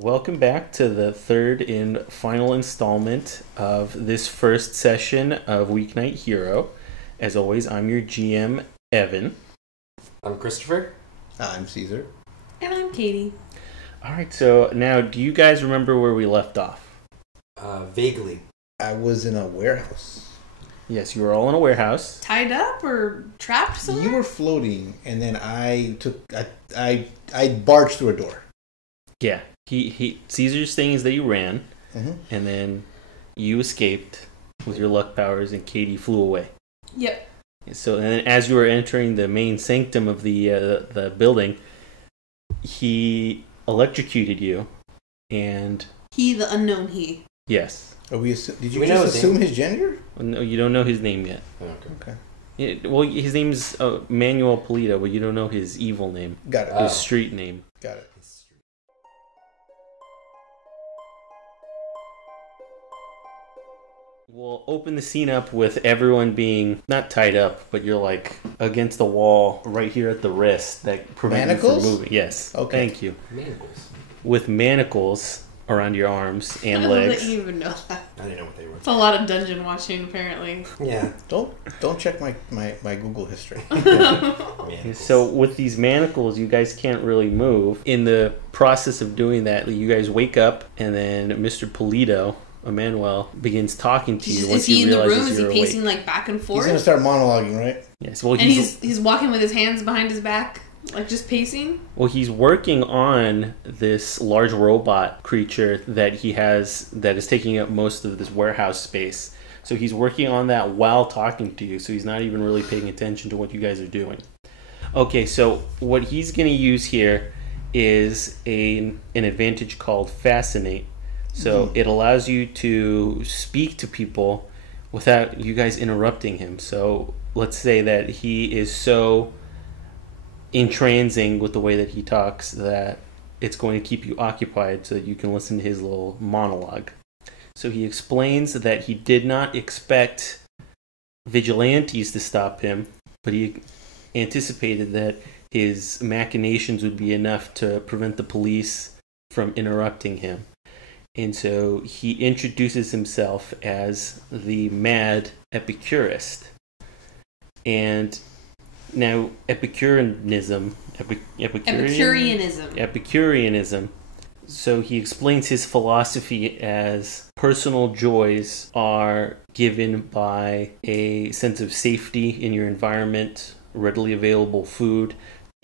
Welcome back to the third and final installment of this first session of Weeknight Hero. As always, I'm your GM, Evan. I'm Christopher. I'm Caesar. And I'm Katie. Alright, so now, do you guys remember where we left off? Vaguely. I was in a warehouse. Yes, you were all in a warehouse. Tied up or trapped somewhere? You were floating, and then I barged through a door. Yeah, Caesar's thing is that you ran, and then you escaped with your luck powers, and Katie flew away. Yep. So, and then as you were entering the main sanctum of the building, he electrocuted you, and He, the unknown he. yes. Did you We know just his assume his gender? No, you don't know his name yet. Okay. Well, his name's Manuel Polito, but you don't know his evil name. Got it. His street name. Got it. We'll open the scene up with everyone being not tied up, but you're like against the wall right here at the wrist that prevent you Manacles? from moving. Yes. Okay. Thank you. Manacles. With manacles around your arms and I don't legs. think you even know that. I didn't know what they were. It's a lot of dungeon watching, apparently. Yeah. Don't check my Google history. Manacles. So with these manacles, you guys can't really move. In the process of doing that, you guys wake up, and then Mr. Polito, Emmanuel, begins talking to you. Is once he in the realizes room? Is he you're pacing awake. like back and He's forth? gonna start monologuing, right? Yes. Well, And he's walking with his hands behind his back, like just pacing? Well, he's working on this large robot creature that he has that is taking up most of this warehouse space. So he's working on that while talking to you, so he's not even really paying attention to what you guys are doing. Okay, so what he's going to use here is an advantage called Fascinate. So it allows you to speak to people without you guys interrupting him. So let's say that he is so entrancing with the way that he talks that it's going to keep you occupied so that you can listen to his little monologue. So he explains that he did not expect vigilantes to stop him, but he anticipated that his machinations would be enough to prevent the police from interrupting him. And so he introduces himself as the mad Epicurist. And now, Epicureanism. So he explains his philosophy as personal joys are given by a sense of safety in your environment, readily available food,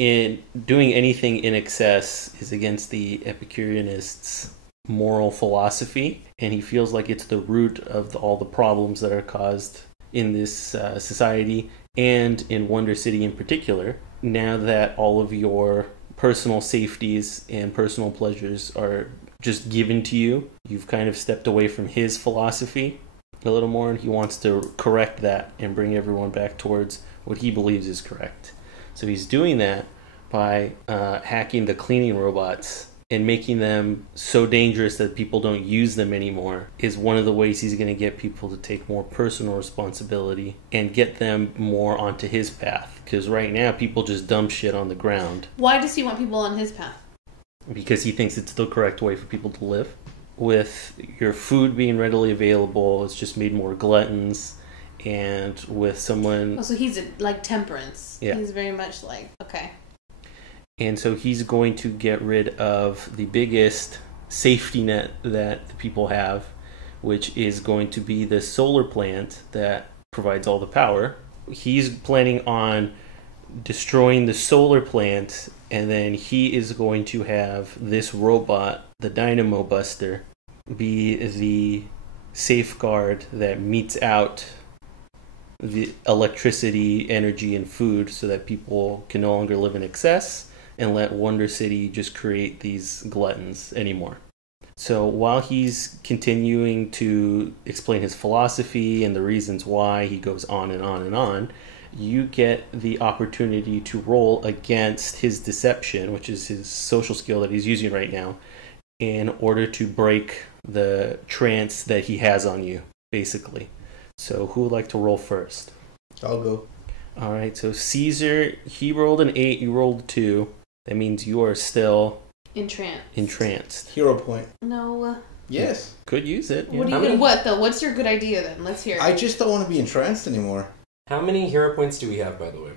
and doing anything in excess is against the Epicureanist's moral philosophy, and he feels like it's the root of all the problems that are caused in this society and in Wonder City in particular, now that all of your personal safeties and personal pleasures are just given to you. You've kind of stepped away from his philosophy a little more, and he wants to correct that and bring everyone back towards what he believes is correct. So he's doing that by hacking the cleaning robots and making them so dangerous that people don't use them anymore is one of the ways he's going to get people to take more personal responsibility and get them more onto his path. Because right now, people just dump shit on the ground. Why does he want people on his path? Because he thinks it's the correct way for people to live. With your food being readily available, it's just made more gluttons. And with someone... Oh, so he's like temperance. Yeah. He's very much like, okay. And so he's going to get rid of the biggest safety net that the people have, which is going to be the solar plant that provides all the power. He's planning on destroying the solar plant, and then he is going to have this robot, the Dynamo-Buster, be the safeguard that meets out the electricity, energy, and food so that people can no longer live in excess and let Wonder City just create these gluttons anymore. So while he's continuing to explain his philosophy and the reasons why, he goes on and on and on, you get the opportunity to roll against his deception, which is his social skill that he's using right now, in order to break the trance that he has on you, basically. So who would like to roll first? I'll go. All right, so Caesar, he rolled an 8, you rolled a 2. That means you are still Entranced. Hero point. No. Yes. Could use it. Yeah. What though? What's your good idea then? Let's hear it. I just don't want to be entranced anymore. How many hero points do we have, by the way?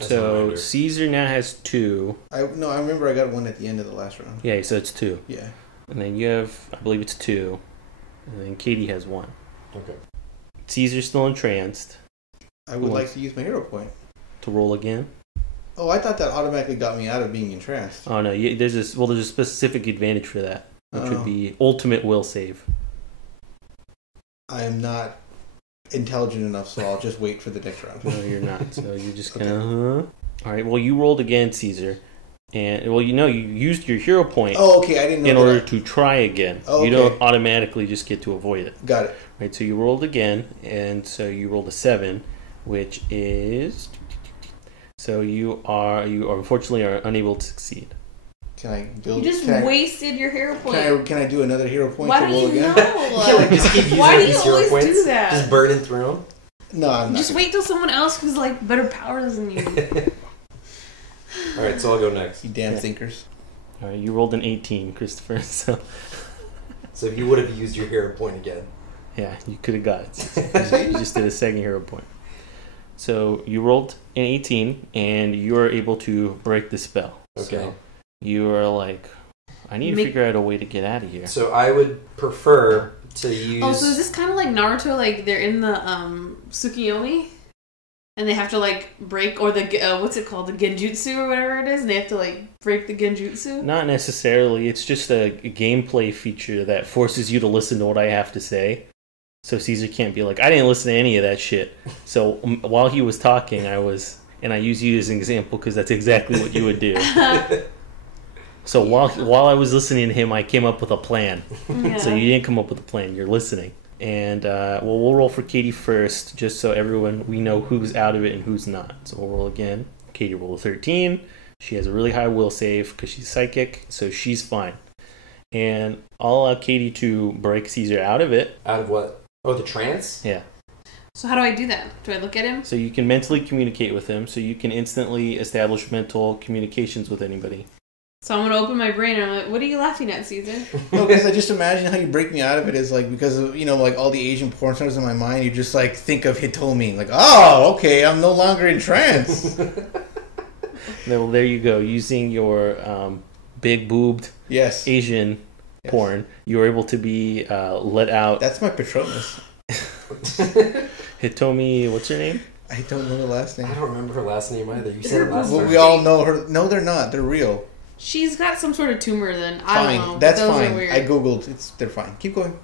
So Caesar now has 2. I remember I got one at the end of the last round. Yeah, so it's 2. Yeah. And then you have, I believe it's 2. And then Katie has 1. Okay. Caesar's still entranced. I would like to use my hero point. To roll again? Oh, I thought that automatically got me out of being entranced. Oh no, there's a specific advantage for that, which would be ultimate will save. I am not intelligent enough, so I'll just wait for the next round. No, you're not. So you're just gonna. All right. Well, you rolled again, Caesar, and you used your hero point. Oh, okay. I didn't know in order to try again. Oh, you don't automatically just get to avoid it. Got it. Right. So you rolled again, and so you rolled a 7, which is. So you are unfortunately unable to succeed. Can I build? You just wasted your hero point. Can I do another hero point Why to roll do you again? know? Just keep using Why do you these hero always points? do that? Just burning through them? No, I'm not. Just wait till someone else who's like better powers than you. Alright, so I'll go next. You damn thinkers. All right. You rolled an 18, Christopher. So if you would have used your hero point again. Yeah, you could have got it. You just did a second hero point. So you rolled an 18, and you are able to break the spell. Okay. So you are like, I need to figure out a way to get out of here. So I would prefer to use... Oh, so is this kind of like Naruto? Like they're in the Tsukiyomi, and they have to like break, or the what's it called, the genjutsu or whatever it is, and they have to like break the genjutsu? Not necessarily. It's just a gameplay feature that forces you to listen to what I have to say. So Caesar can't be like, I didn't listen to any of that shit. So while he was talking, I use you as an example because that's exactly what you would do. So while I was listening to him, I came up with a plan. Yeah. So you didn't come up with a plan. You're listening. And we'll roll for Katie first, just so we know who's out of it and who's not. So we'll roll again. Katie rolled a 13. She has a really high will save because she's psychic, so she's fine. And I'll allow Katie to break Caesar out of it. Out of what? Oh, the trance? Yeah. So how do I do that? Do I look at him? So you can mentally communicate with him, so you can instantly establish mental communications with anybody. So I'm gonna open my brain and I'm like, what are you laughing at, Caesar? No, because I just imagine how you break me out of it is like, because of, like all the Asian porn stars in my mind, you just like think of Hitomi, like, oh, okay, I'm no longer in trance. Well, there you go. Using your big boobed Asian porn, you were able to be let out. That's my Patronus. Hitomi, what's her name? I don't know the last name. I don't remember her last name either. You said her last Well, name. we all know her. No, they're not. They're real. She's got some sort of tumor then. I Fine. don't know. That's Those fine. Are weird. I googled. They're fine. Keep going.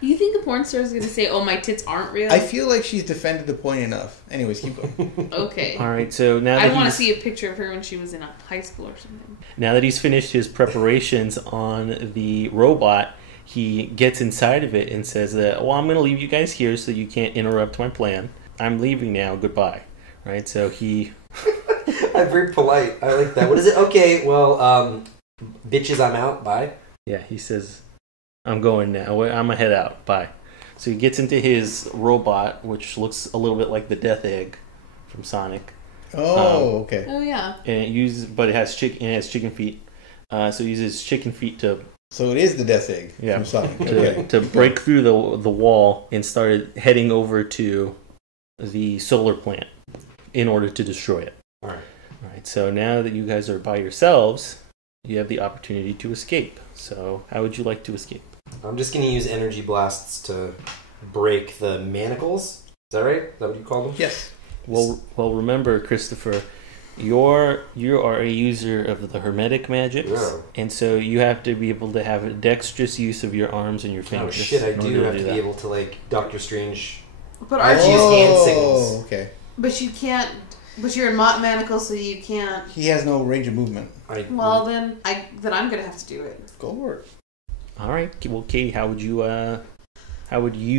You think a porn star is going to say, oh, my tits aren't real? I feel like she's defended the point enough. Anyways, keep going. Okay. All right, so now that I want to see a picture of her when she was in high school or something. Now that he's finished his preparations on the robot, he gets inside of it and says, well, I'm going to leave you guys here so you can't interrupt my plan. I'm leaving now. Goodbye. Right, so he... I'm very polite. I like that. What is it? Okay, well, bitches, I'm out. Bye. Yeah, he says, I'm going now. I'm going to head out. Bye. So he gets into his robot, which looks a little bit like the Death Egg from Sonic. Oh, okay. Oh, yeah. And it has chicken feet. So he uses chicken feet to... So it is the Death Egg from Sonic. Okay. to break through the wall and started heading over to the solar plant in order to destroy it. All right. So now that you guys are by yourselves, you have the opportunity to escape. So how would you like to escape? I'm just going to use energy blasts to break the manacles. Is that right? Is that what you call them? Yes. Well, remember, Christopher, you are a user of the hermetic magics, and so you have to be able to have a dexterous use of your arms and your fingers. Oh shit! I do have to be able to, like, Doctor Strange. But I have to use hand signals. Okay. But you can't. But you're in manacles, so you can't. He has no range of movement. Well, then I'm gonna have to do it. Go for it. All right. Well, Katie, how would you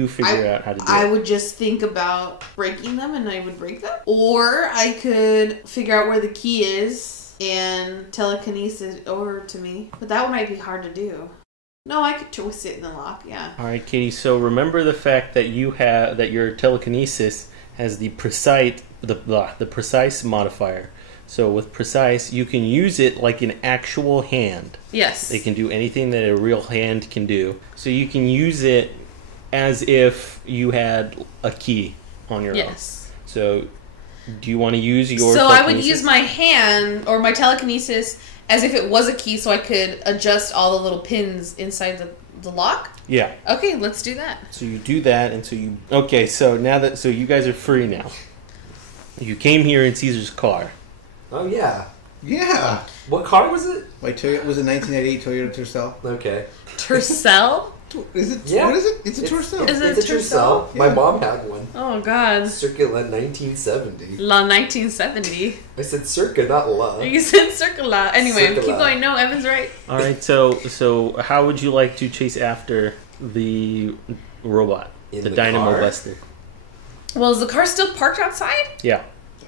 figure out how to do it? I would just think about breaking them, and I would break them. Or I could figure out where the key is and telekinesis it over to me. But that might be hard to do. No, I could twist it in the lock. Yeah. All right, Katie. So remember the fact that your telekinesis has the precise modifier. So with precise, you can use it like an actual hand. Yes. It can do anything that a real hand can do. So you can use it as if you had a key on your own. Yes. So do you want to use your So I would telekinesis? use my hand or my telekinesis as if it was a key so I could adjust all the little pins inside the lock? Yeah. Okay, let's do that. So you do that, and so you... Okay, so now that... So you guys are free now. You came here in Caesar's car. Oh, yeah. Yeah. What car was it? My Toyota was a 1998 Toyota Tercel. Okay. Tercel? Is it? Yeah. What is it? It's a Tercel. Is it It's a Tercel? Tercel. My mom had one. Oh, God. Circa 1970. La 1970. I said circa, not la. You said circular. Anyway, Circular. keep going. No, Evan's right. All right, so how would you like to chase after the robot? In the the Dynamo-Buster. Well, is the car still parked outside? Yeah.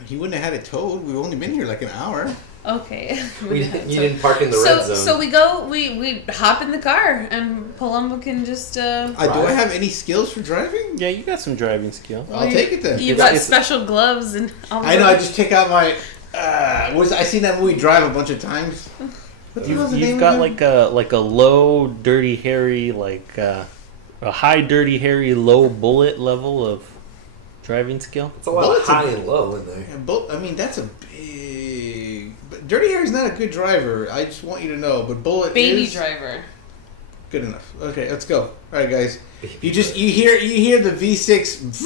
He wouldn't have had it towed. We've only been here like an hour. Okay. You didn't park in the red zone. So we go, we hop in the car and Palumbo can just... Do I have any skills for driving? Yeah, you got some driving skill. I'll take it then. You've got special gloves and all I know. I just take out my. I seen that movie Drive a bunch of times. What the hell's the name You've of got it? like a low, dirty, hairy, a high, dirty, hairy, low bullet level of driving skill. It's a lot Bullets of high and low in there. Yeah, I mean, that's a big. But Dirty Harry's not a good driver. I just want you to know. But Bullet baby is driver. good enough. Okay, let's go. All right, guys. You hear the V6.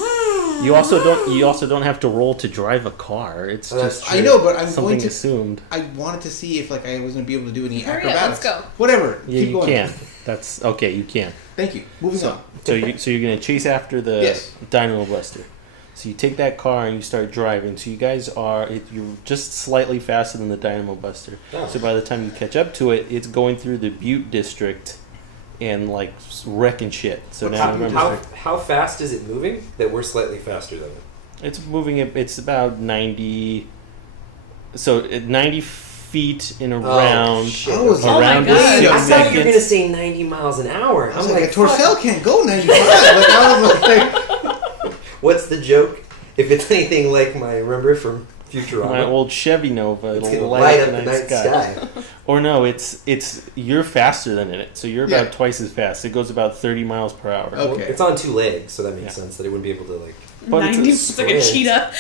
You also don't have to roll to drive a car. It's just I know, but I'm something going to. assumed. I wanted to see if I was going to be able to do any Hurry up, acrobatics. let's go. Whatever. Yeah, Keep you going. can. That's okay. You can. Thank you. Moving on. So you're gonna chase after the Yes. Dynamo-Buster. So you take that car and you start driving. So you guys you're just slightly faster than the Dynamo-Buster. Oh. So by the time you catch up to it, it's going through the Butte district and like wrecking shit. So now remember, How fast is it moving that we're slightly faster than it? it's moving. It's about 90. So 90 feet in a round. shit. Oh my around God. a I thought you were second. going to say 90 miles an hour. I was I'm like, like, a Torcel fuck. can't go 95. I was like, What's the joke? If it's anything like remember from Futurama, My old Chevy Nova, it's it'll going to light up the night sky. sky. Or no, it's you're faster than it, so you're about Yeah. twice as fast. It goes about 30 miles per hour. Okay. Well, it's on two legs, so that makes Yeah. sense that it wouldn't be able to like. But 90, it's it's like a sprint. cheetah.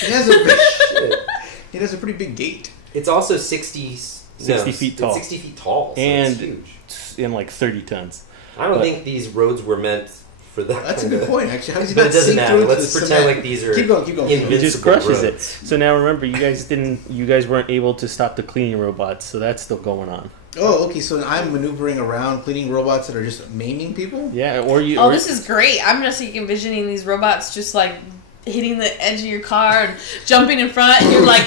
It has a pretty big gate. It's also 60 feet tall. It's 60 feet tall, so And it's huge. in like 30 tons. I don't but- think these roads were meant for that. That's a kinda- good point, actually. How does he But not it doesn't sink matter. through into Let's the pretend cement? like these are Keep going. invincible It just crushes it. roads. So now remember, you guys weren't able to stop the cleaning robots, so that's still going on. Oh, okay. So I'm maneuvering around, cleaning robots that are just maiming people. Yeah, or you. Oh, or- this is great. I'm just like envisioning these robots just like hitting the edge of your car and jumping in front, and you're like,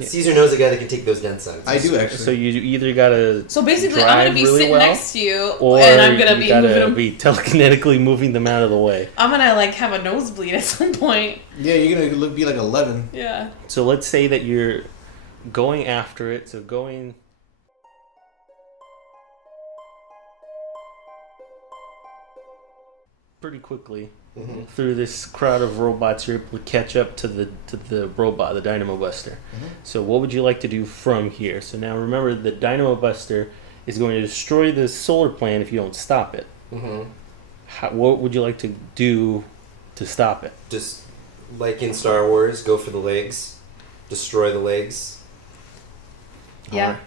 Caesar knows a guy that can take those dents out. I do actually. So you either gotta. so basically, drive I'm gonna be really sitting well, next to you, or and I'm gonna you be gotta moving them. be telekinetically moving them out of the way. I'm gonna like have a nosebleed at some point. Yeah, you're gonna be like 11. Yeah. So let's say that you're going after it. So going. Pretty quickly through this crowd of robots, you're able to catch up to the robot, the Dynamo-Buster. So what would you like to do from here? So now remember, the Dynamo-Buster is going to destroy the solar plant if you don't stop it. What would you like to do to stop it? Just like in Star Wars, go for the legs, destroy the legs. Yeah. Alright.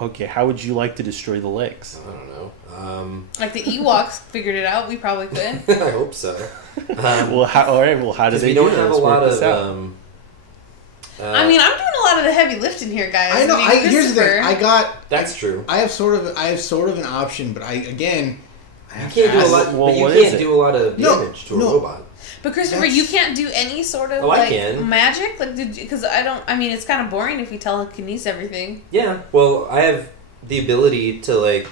Okay, how would you like to destroy the legs? I don't know. Like the Ewoks figured it out. We probably could. I hope so. Well, how do Because they we do don't have a this? Work lot this of. out. I mean, I'm doing a lot of the heavy lifting here, guys. I know. mean, Here's the thing. That's true. I have sort of an option, but I You have can't to do a ask- lot. Well, but you what is can't it? do a lot of damage to a No. robot. But Christopher, That's- you can't do any sort of Oh, I like can. magic, like because I don't. I mean, it's kind of boring if we telekinesis everything. Yeah. Well, I have the ability to like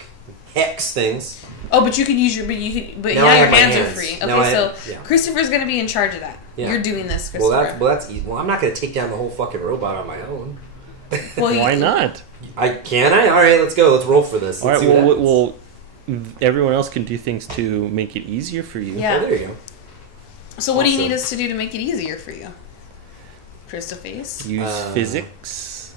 hex things. Oh, but you can use your. But you can. But Now now, I your have my hands are hands. free. Okay, Now I- so yeah. Christopher's going to be in charge of that. Yeah. You're doing this, Christopher. That's easy. Well, I'm not going to take down the whole fucking robot on my own. Well, Why not? I can. All right, let's go. Let's roll for this. All Let's right. see what Well, happens. everyone else can do things to make it easier for you. Yeah. Oh, there you go. So what do you Awesome. need us to do to make it easier for you? Crystal face. Use physics.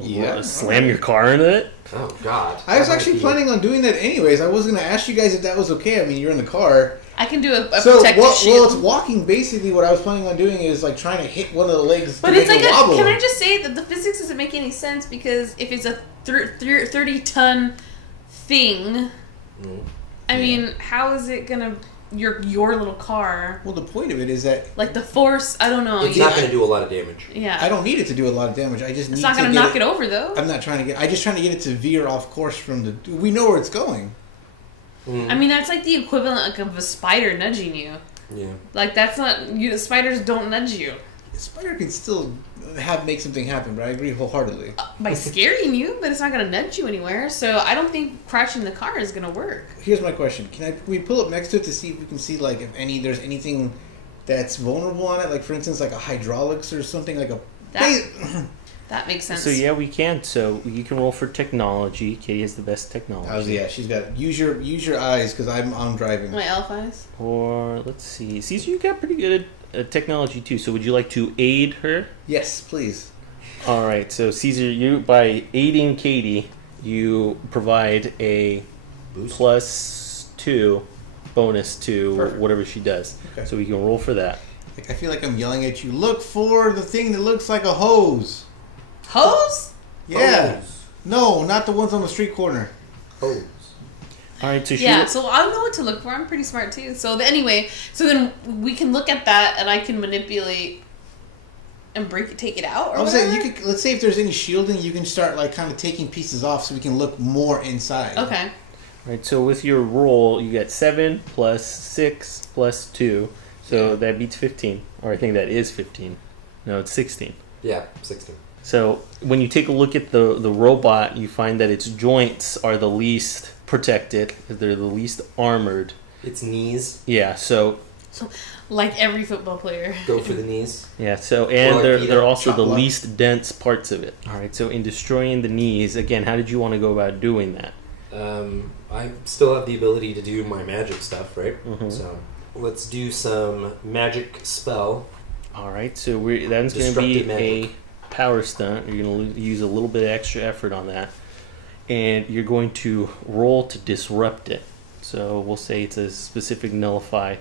Yeah. Slam your car into it. Oh God. I was actually planning on doing that anyways. I was going to ask you guys if that was okay. I mean, you're in the car. I can do a So protective shield. well, it's walking. Basically, what I was planning on doing is like trying to hit one of the legs. But to it's make like it wobble. can I just say that the physics doesn't make any sense because if it's a 30-ton thing, I mean, how is it gonna your little car? Well, the point of it is that Like the force, I don't know. It's not going to do a lot of damage. Yeah, I don't need it to do a lot of damage. I just need it's not to gonna get knock it over though. I'm not trying to get. I just trying to get it to veer off course from the. We know where it's going. I mean, that's like the equivalent of a spider nudging you. Yeah. Like that's not you. Spiders don't nudge you The spider can still make something happen, but I agree wholeheartedly. by scaring you, but it's not gonna nudge you anywhere. So I don't think crashing the car is gonna work. Here's my question: Can we pull up next to it to see if we can see like if there's anything that's vulnerable on it? Like for instance, like a hydraulics or something like a. That makes sense. So yeah, we can. So you can roll for technology. Katie has the best technology. Yeah, she's got use your eyes because I'm driving. My elf eyes. Or let's see, Caesar, you got pretty good technology too. So would you like to aid her? Yes, please. All right. So Caesar, you by aiding Katie, you provide a Boost. +2 bonus to Perfect. whatever she does. Okay. So we can roll for that. Like, I feel like I'm yelling at you. Look for the thing that looks like a hose. Hose? Yeah. Hose. No, not the ones on the street corner. Hose. All right. So she. Yeah, so I know what to look for. I'm pretty smart too. So anyway, so then we can look at that and I can manipulate and take it out or I was whatever? saying, let's say if there's any shielding, you can start like kind of taking pieces off so we can look more inside. Okay. Right. So with your roll, you get 7 + 6 + 2. So that beats 15. Or I think that is 15. No, it's 16. Yeah, 16. So when you take a look at the robot, you find that its joints are the least protected. They're the least armored. Its knees. Yeah. So Like every football player. Go for the knees. yeah. So and Or like they're also chop the block. least dense parts of it. All right. So in destroying the knees, again, how did you want to go about doing that? I still have the ability to do my magic stuff, right? Mhm. So let's do some magic spell. All right. So that's going to be Destructive magic. a power stunt. You're going to use a little bit of extra effort on that, and you're going to roll to disrupt it. So we'll say it's a specific nullify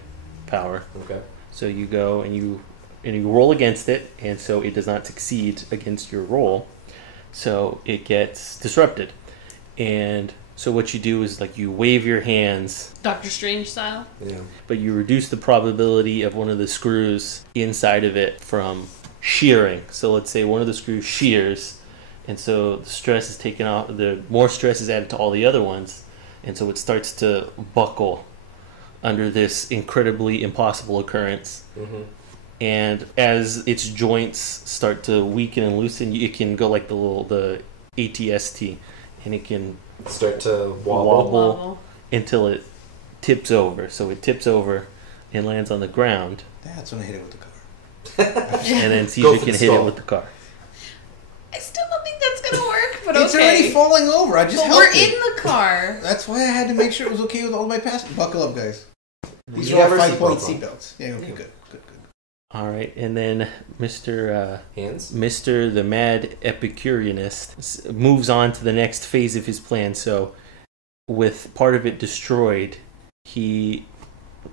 power. Okay. So you go and you roll against it, and so it does not succeed against your roll. So it gets disrupted. And so what you do is like you wave your hands, Doctor Strange style. Yeah. but you reduce the probability of one of the screws inside of it from shearing. So let's say one of the screws shears, and so the stress is taken off, the more stress is added to all the other ones, and so it starts to buckle under this incredibly impossible occurrence. Mm-hmm. And as its joints start to weaken and loosen, it can go like the ATST, and it can Start to wobble. wobble until it tips over. So it tips over and lands on the ground, That's when I hit it with the car. and then Go Caesar for can the hit it skull. with the car. I still don't think that's gonna work, but It's okay. already falling over. I just But helped we're it. in the car. That's why I had to make sure it was okay with all my passengers. Buckle up, guys. These You are all have our 5-point seatbelts on. seatbelts. Yeah, okay, Yeah. good. All right, and then Mr. Hands. Mr. the Mad Epicureanist moves on to the next phase of his plan. So, with part of it destroyed, he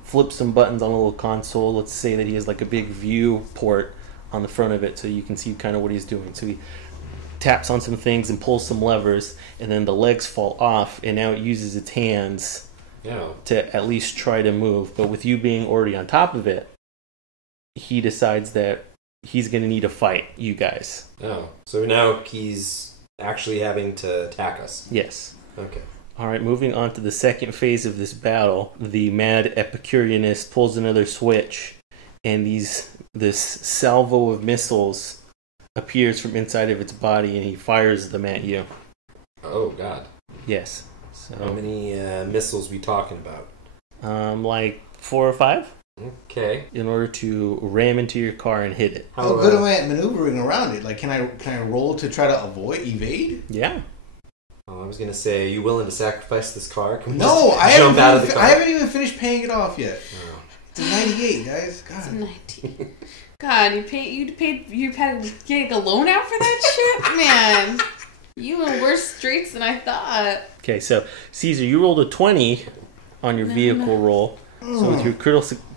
flips some buttons on a little console. Let's say that he has like a big view port on the front of it, so you can see kind of what he's doing. So he taps on some things and pulls some levers, and then the legs fall off, and now it uses its hands Yeah. to at least try to move. But with you being already on top of it, he decides that he's going to need to fight you guys. Oh. So now he's actually having to attack us. Yes. Okay. All right, moving on to the second phase of this battle, the Mad Epicureanist pulls another switch, and this salvo of missiles appears from inside of its body, and he fires them at you. Oh God. Yes. How So, many missiles we talking about? like 4 or 5, Okay. in order to ram into your car and hit it. How good am I at maneuvering around it? Like, can I roll to try to evade? Yeah. Oh, I was gonna say, are you willing to sacrifice this car? Can we No, just I jump out of the haven't. car? I haven't even finished paying it off yet. Oh. It's a 98, guys. It's a God. 19. God, you had to get a loan out for that shit, man. You in worse straits than I thought. Okay, so Caesar, you rolled a 20 on your vehicle roll. So with your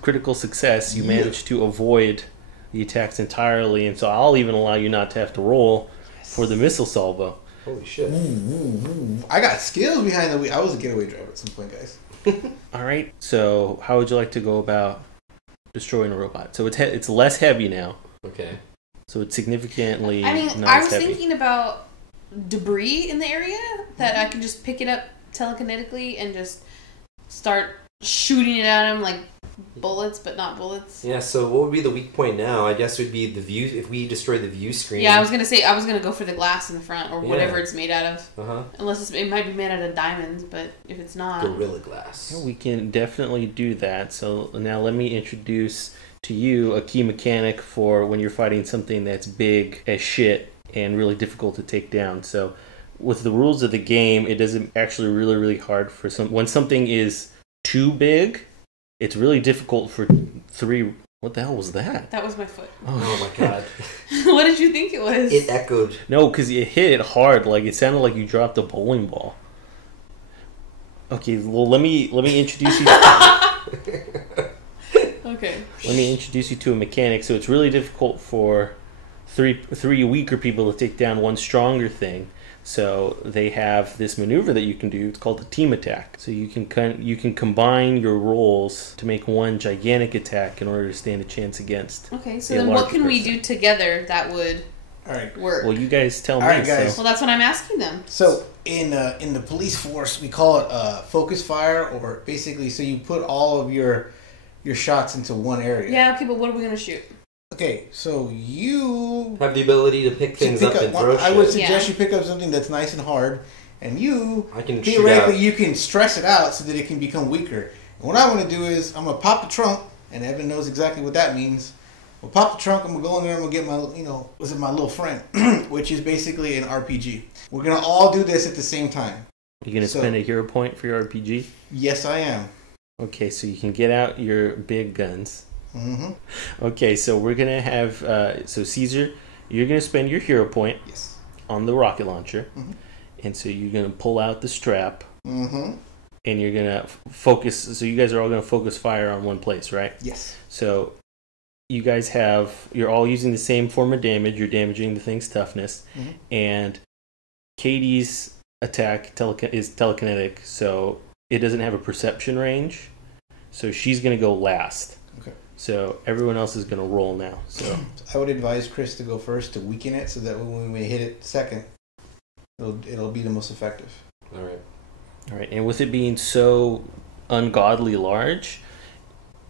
critical success, you managed to avoid the attacks entirely, and so I'll even allow you not to have to roll for the missile salvo. Holy shit. I got skills behind the wheel. I was a getaway driver at some point, guys. All right. So how would you like to go about destroying a robot? So it's less heavy now. Okay. So it's significantly. I mean, not I as was heavy. thinking about debris in the area that I can just pick it up telekinetically and just start shooting it at him like bullets, but not bullets. Yeah, so what would be the weak point now? I guess would be the view, if we destroy the view screen. Yeah, I was gonna go for the glass in the front or whatever it's made out of. Uh-huh. Unless it might be made out of diamonds, but if it's not, Gorilla Glass. Yeah, we can definitely do that. So now let me introduce to you a key mechanic for when you're fighting something that's big as shit and really difficult to take down. So with the rules of the game, it is actually really, really hard for when something is too big, it's really difficult for three. What the hell was that? that was my foot. Oh my god. What did you think it was? It echoed. No, because it hit it hard. Like it sounded like you dropped a bowling ball. Okay, well let me introduce you. Okay. Let me introduce you to a mechanic. So it's really difficult for three weaker people to take down one stronger thing. So they have this maneuver that you can do. It's called a team attack. So you can combine your rolls to make one gigantic attack in order to stand a chance against. Okay, so a then what larger can we person. do together that would All right. work? Well, you guys tell me. All right, guys. Well, that's what I'm asking them. So in the police force, we call it focus fire, or basically, so you put all of your shots into one area. Yeah, okay, but what are we gonna shoot? Okay, so you Have the ability to pick things up and throw shit. I would suggest Yeah. you pick up something that's nice and hard, and I can shoot theoretically out. you can stress it out so that it can become weaker. And what I want to do is I'm gonna pop the trunk, and Evan knows exactly what that means. We'll pop the trunk. I'm gonna go in there. I'm gonna get my my little friend, which is basically an RPG. We're gonna all do this at the same time. You're gonna spend a hero point for your RPG. Yes, I am. Okay, so you can get out your big guns. Mm-hmm. Okay, so we're gonna have so Caesar, you're gonna spend your hero point Yes. on the rocket launcher, Mhm. and so you're gonna pull out the strap, Mm-hmm. and you're gonna focus. So you guys are all gonna focus fire on one place, right? Yes. So you guys you're all using the same form of damage. You're damaging the thing's toughness, Mhm. and Katie's attack is telekinetic, so it doesn't have a perception range. So she's gonna go last. Okay. So everyone else is gonna roll now. So I would advise Chris to go first to weaken it, so that when we hit it second, it'll be the most effective. All right. all right, and with it being so ungodly large,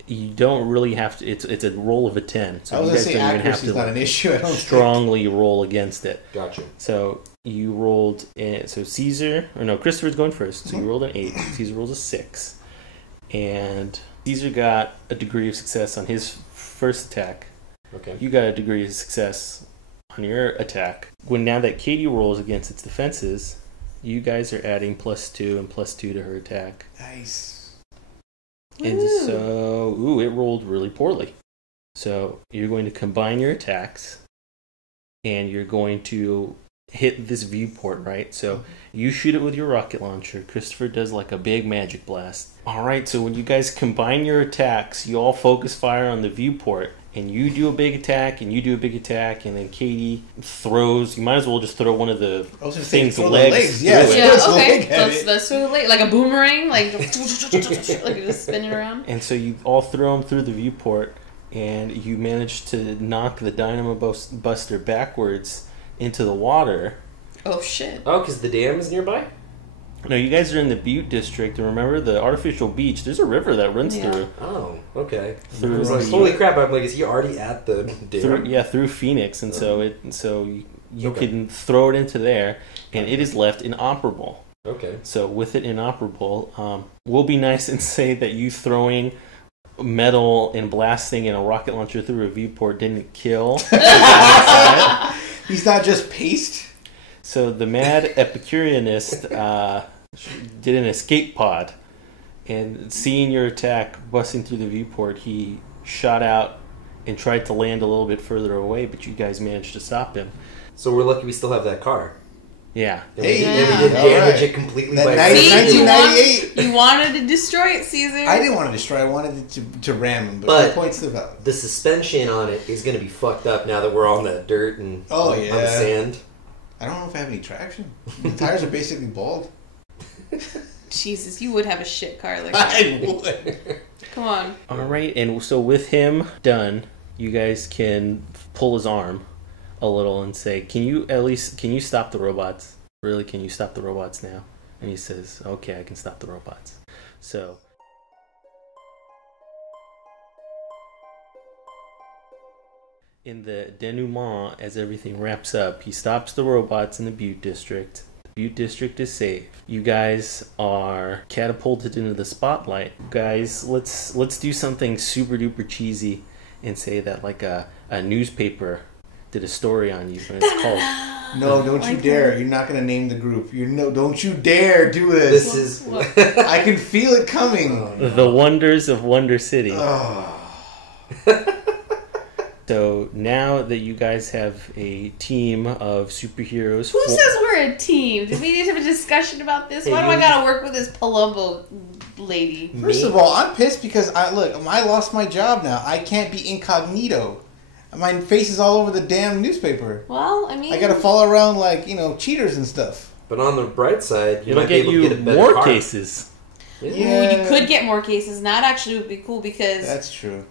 you don't really have to. It's a roll of a 10. So I was you gonna guys say don't even have accuracy is to not an issue. I don't strongly roll against it. Gotcha. So you rolled. So Christopher's going first. So Mhm. you rolled an 8. Caesar rolls a 6, and Caesar got a degree of success on his first attack. Okay. You got a degree of success on your attack. Now that Katie rolls against its defenses, you guys are adding +2 and +2 to her attack. Nice. And Woo. so, it rolled really poorly. So you're going to combine your attacks, and you're going to hit this viewport, right? So you shoot it with your rocket launcher. Christopher does like a big magic blast. All right, so when you guys combine your attacks, you all focus fire on the viewport, and you do a big attack, and you do a big attack, and then Katie throws. You might as well just throw one of the I was gonna say thing's throw the legs. legs. through Yeah, it. Yeah, Let's okay. look at it. That's so late. Like a boomerang, like just spinning around. And so you all throw them through the viewport, and you manage to knock the Dynamo-Buster backwards into the water. Oh shit. Oh, because the dam is nearby? No, you guys are in the Butte district, and remember the artificial beach. There's a river that runs Yeah. through. Oh, okay. Through I was like, the- holy crap, I'm like, is he already at the dam? through Phoenix, and so you Okay. can throw it into there, and it is left inoperable. Okay. So with it inoperable, we'll be nice and say that you throwing metal and blasting in a rocket launcher through a viewport didn't kill. He's not just paste. So the mad Epicureanist did an escape pod, and seeing your attack busting through the viewport, he shot out and tried to land a little bit further away, but you guys managed to stop him. So we're lucky we still have that car. Yeah. And Hey, we yeah. didn't damage it completely That by nice accident. 1998. You wanted to destroy it, Caesar. I didn't want to destroy. I wanted it to ram him, but But- the point's still valid. The suspension on it is going to be fucked up now that we're on the dirt and Oh, on the yeah. sand. I don't know if I have any traction. The tires are basically bald. Jesus, you would have a shit car like that. I would. Come on. All right, and so with him done, you guys can pull his arm a little and say, can you stop the robots? Really, can you stop the robots now? And he says, okay, I can stop the robots. So in the denouement, as everything wraps up, he stops the robots in the Butte District. The Butte District is safe. You guys are catapulted into the spotlight. Guys, let's do something super duper cheesy and say that like a newspaper did a story on you, and it's called No, don't you dare. You're not going to name the group. Don't you dare do this. This is... I can feel it coming. The Wonders of Wonder City. Oh. So now that you guys have a team of superheroes, Who says we're a team? Did we need to have a discussion about this? Why do I gotta work with this Palumbo lady? First of all, I'm pissed because I lost my job now. I can't be incognito. My face is all over the damn newspaper. Well, I mean, I gotta follow around like, cheaters and stuff. But on the bright side, you it'll might be get able to you get a better more car. cases. Yeah. Ooh, you could get more cases, and that actually would be cool because That's true.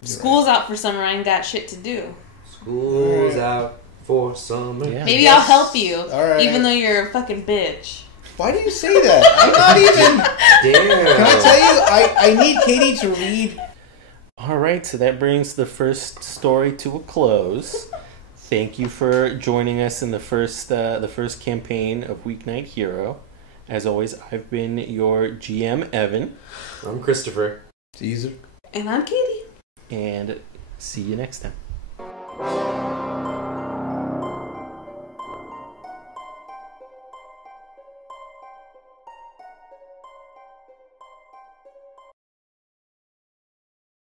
school's out for summer. I ain't got shit to do. School's out for summer. Yeah. Maybe I'll help you, All right. even though you're a fucking bitch. Why do you say that? I'm not even... Damn. Can I tell you, I need Katie to read... All right, so that brings the first story to a close. Thank you for joining us in the first campaign of Weeknight Hero. As always, I've been your GM, Evan. I'm Christopher. Caesar. And I'm Katie. And see you next time.